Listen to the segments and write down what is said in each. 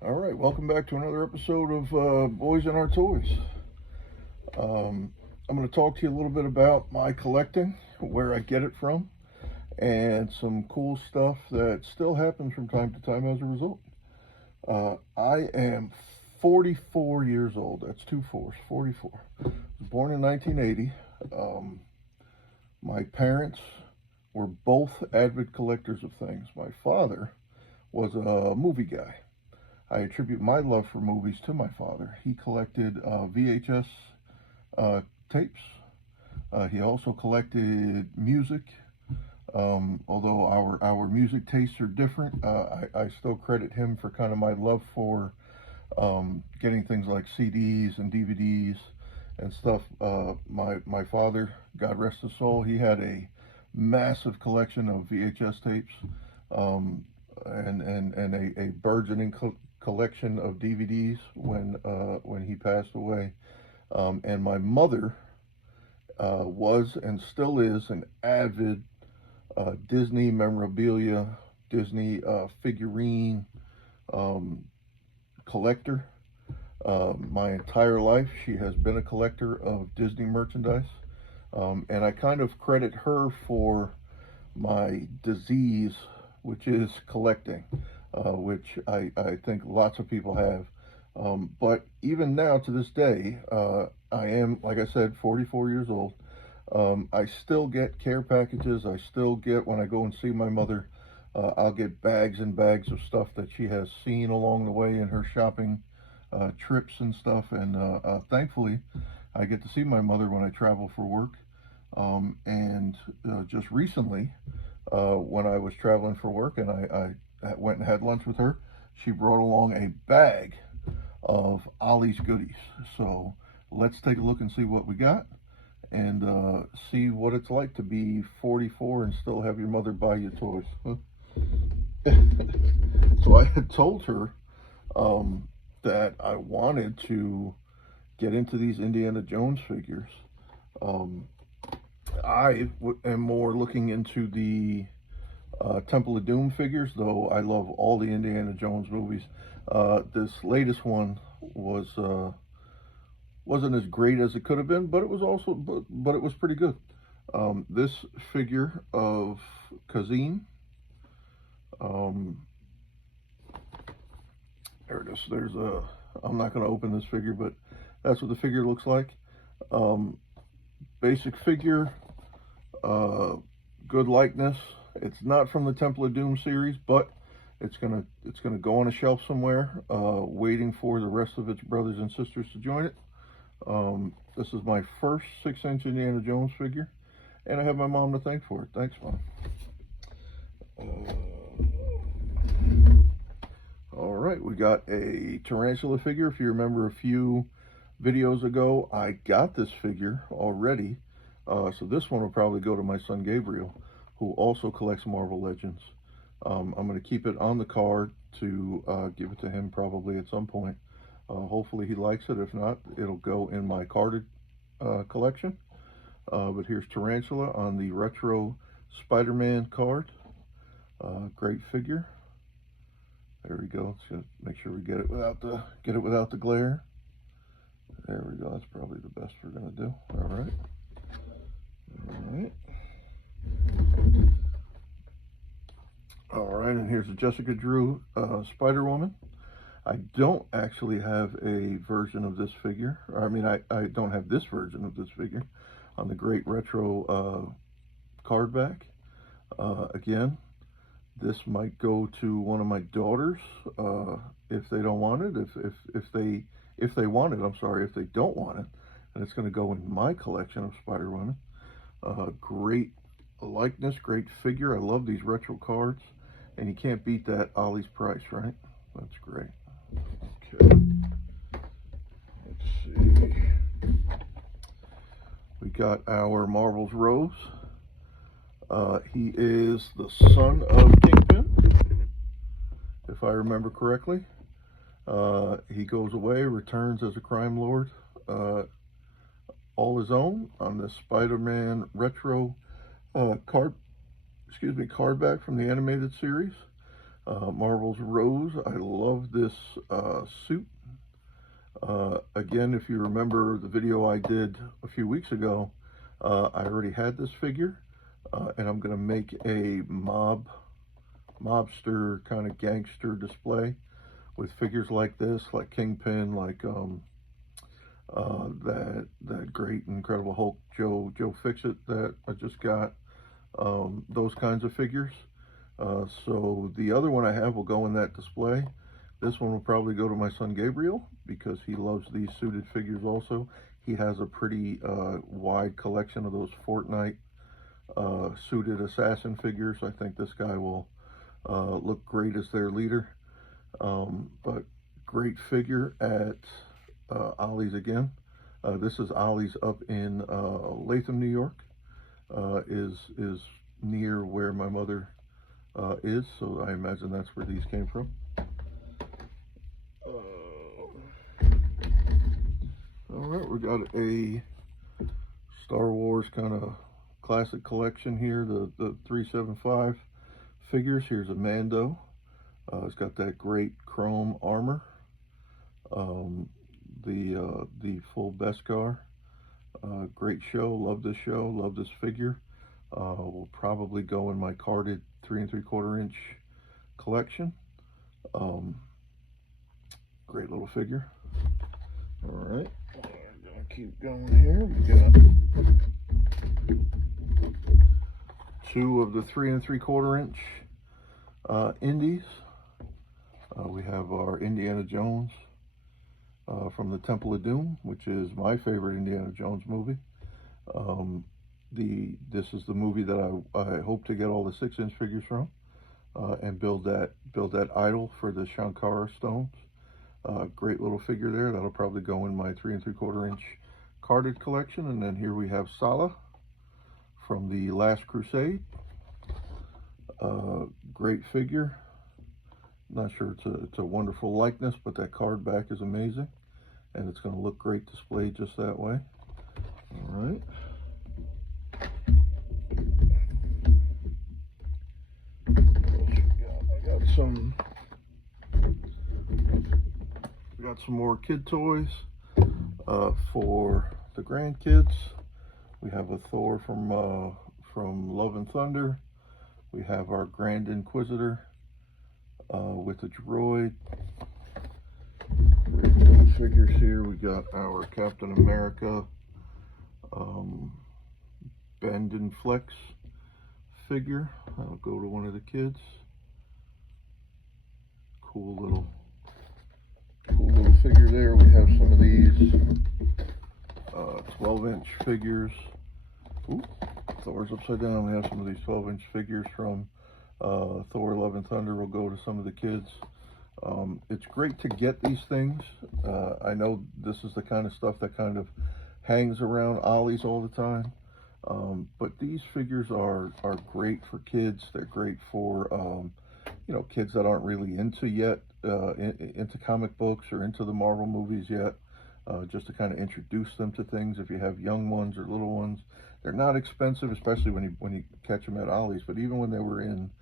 All right, welcome back to another episode of Boys and Our Toys. I'm going to talk to you a little bit about my collecting, where I get it from, and some cool stuff that still happens from time to time as a result. I am 44 years old. That's two fours, 44. I was born in 1980. My parents were both avid collectors of things. My father was a movie guy. I attribute my love for movies to my father. He collected VHS tapes. He also collected music. Although our music tastes are different, I still credit him for kind of my love for getting things like CDs and DVDs and stuff. My father, God rest his soul, he had a massive collection of VHS tapes and a burgeoning collection of DVDs when he passed away. And my mother was and still is an avid Disney memorabilia, Disney figurine collector. My entire life, she has been a collector of Disney merchandise. And I kind of credit her for my disease, which is collecting, which I think lots of people have. But even now, to this day, I am, like I said, 44 years old. I still get care packages. I still get, when I go and see my mother, I'll get bags and bags of stuff that she has seen along the way in her shopping trips and stuff. And thankfully, I get to see my mother when I travel for work. And just recently, when I was traveling for work and I went and had lunch with her, she brought along a bag of Ollie's goodies. So let's take a look and see what we got and see what it's like to be 44 and still have your mother buy you toys. So I had told her that I wanted to get into these Indiana Jones figures. I am more looking into the Temple of Doom figures, though I love all the Indiana Jones movies. This latest one wasn't as great as it could have been, but it was also but it was pretty good. This figure of Kazim, there it is. I'm not going to open this figure, but that's what the figure looks like. Basic figure, good likeness. It's not from the Temple of Doom series, but it's gonna go on a shelf somewhere, waiting for the rest of its brothers and sisters to join it. This is my first 6-inch Indiana Jones figure, and I have my mom to thank for it. Thanks, Mom. All right, we got a tarantula figure. If you remember a few videos ago, I got this figure already. So this one will probably go to my son Gabriel, who also collects Marvel Legends. I'm going to keep it on the card to give it to him probably at some point. Hopefully he likes it. If not, it'll go in my carded collection. But here's Tarantula on the retro Spider-Man card. Great figure. There we go. Let's just make sure we get it without the glare. There we go. That's probably the best we're going to do. All right. All right, and here's a Jessica Drew Spider-Woman. I don't actually have a version of this figure. I mean, I don't have this version of this figure on the Great Retro card back. Again, this might go to one of my daughters if they don't want it. If they want it, I'm sorry. If they don't want it, and it's going to go in my collection of Spider-Women. Great likeness, great figure. I love these retro cards, and you can't beat that Ollie's price, right? That's great. Okay, let's see. We got our Marvel's Rose. He is the son of Kingpin, if I remember correctly. He goes away, returns as a crime lord, all his own on the Spider-Man retro card back from the animated series. Marvel's Rose. I love this suit. Again, if you remember the video I did a few weeks ago, I already had this figure, and I'm going to make a mobster kind of gangster display with figures like this, like Kingpin, like that great Incredible Hulk Joe Fixit that I just got, those kinds of figures. So the other one I have will go in that display. This one will probably go to my son Gabriel because he loves these suited figures also. He has a pretty wide collection of those Fortnite suited assassin figures. I think this guy will look great as their leader. But great figure at Ollie's again. This is Ollie's up in Latham, New York. Is near where my mother is, so I imagine that's where these came from. Alright, we got a Star Wars kind of classic collection here, the 375 figures. Here's a Mando. It's got that great chrome armor. The full Beskar. Great show. Love this show. Love this figure. Will probably go in my carded 3 3/4 inch collection. Great little figure. All right, I'm gonna keep going here. We got 2 of the 3 3/4 inch indies. We have our Indiana Jones from the Temple of Doom, which is my favorite Indiana Jones movie. This is the movie that I hope to get all the 6-inch figures from, and build that idol for the Shankara stones. Great little figure there. That'll probably go in my 3 3/4 inch carded collection. And then here we have Sala from the Last Crusade. Great figure. Not sure it's a wonderful likeness, but that card back is amazing, and it's going to look great displayed just that way. All right. We got some more kid toys for the grandkids. We have a Thor from Love and Thunder. We have our Grand Inquisitor with a droid. Figures here. We got our Captain America Bend and Flex figure. I'll go to one of the kids. Cool little figure there. We have some of these 12-inch figures. Ooh, Thor's upside down. We have some of these 12-inch figures from Thor Love and Thunder. Will go to some of the kids. It's great to get these things. I know this is the kind of stuff that kind of hangs around Ollie's all the time. But these figures are great for kids. They're great for kids that aren't really into comic books or into the Marvel movies yet. Just to kind of introduce them to things. If you have young ones or little ones, they're not expensive, especially when you catch them at Ollie's. But even when they were in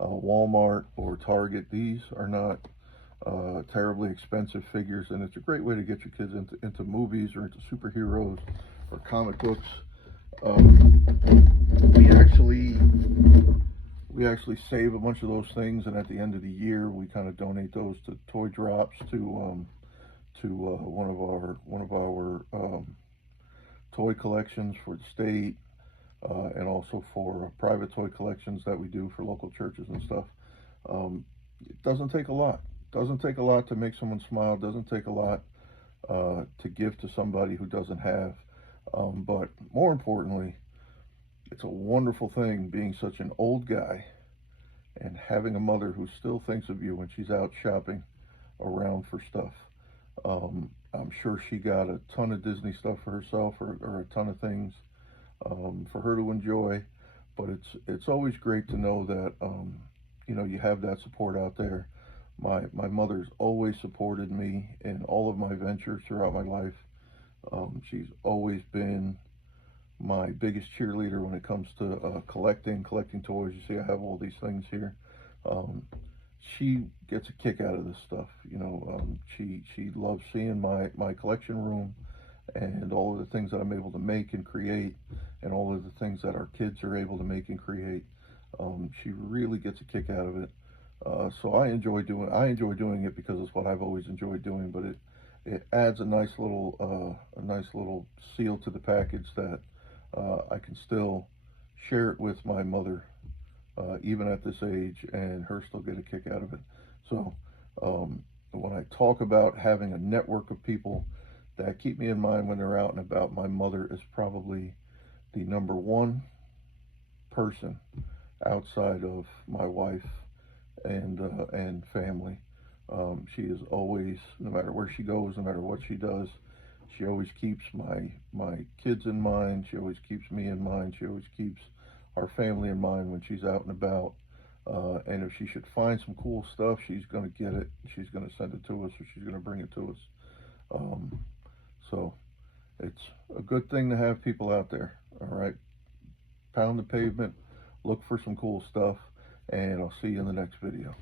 Walmart or Target, these are not terribly expensive figures, and it's a great way to get your kids into movies or into superheroes or comic books. We actually save a bunch of those things, and at the end of the year, we kind of donate those to Toy Drops to one of our toy collections for the state, and also for private toy collections that we do for local churches and stuff. It doesn't take a lot. It doesn't take a lot to make someone smile. It doesn't take a lot to give to somebody who doesn't have. But more importantly, it's a wonderful thing being such an old guy and having a mother who still thinks of you when she's out shopping around for stuff. I'm sure she got a ton of Disney stuff for herself, or a ton of things for her to enjoy. But it's always great to know that you have that support out there. My mother's always supported me in all of my ventures throughout my life. She's always been my biggest cheerleader when it comes to collecting toys. You see, I have all these things here. Um, she gets a kick out of this stuff. She loves seeing my collection room and all of the things that I'm able to make and create, and all of the things that our kids are able to make and create. She really gets a kick out of it. So I enjoy doing it because it's what I've always enjoyed doing. But it adds a nice little seal to the package that I can still share it with my mother, even at this age, and her still get a kick out of it. So when I talk about having a network of people that keep me in mind when they're out and about, my mother is probably the number one person outside of my wife and family. She is always, no matter where she goes, no matter what she does, she always keeps my kids in mind. She always keeps me in mind. She always keeps our family in mind when she's out and about. And if she should find some cool stuff, she's going to get it. She's going to send it to us, or she's going to bring it to us. So it's a good thing to have people out there. All right, pound the pavement, look for some cool stuff, and I'll see you in the next video.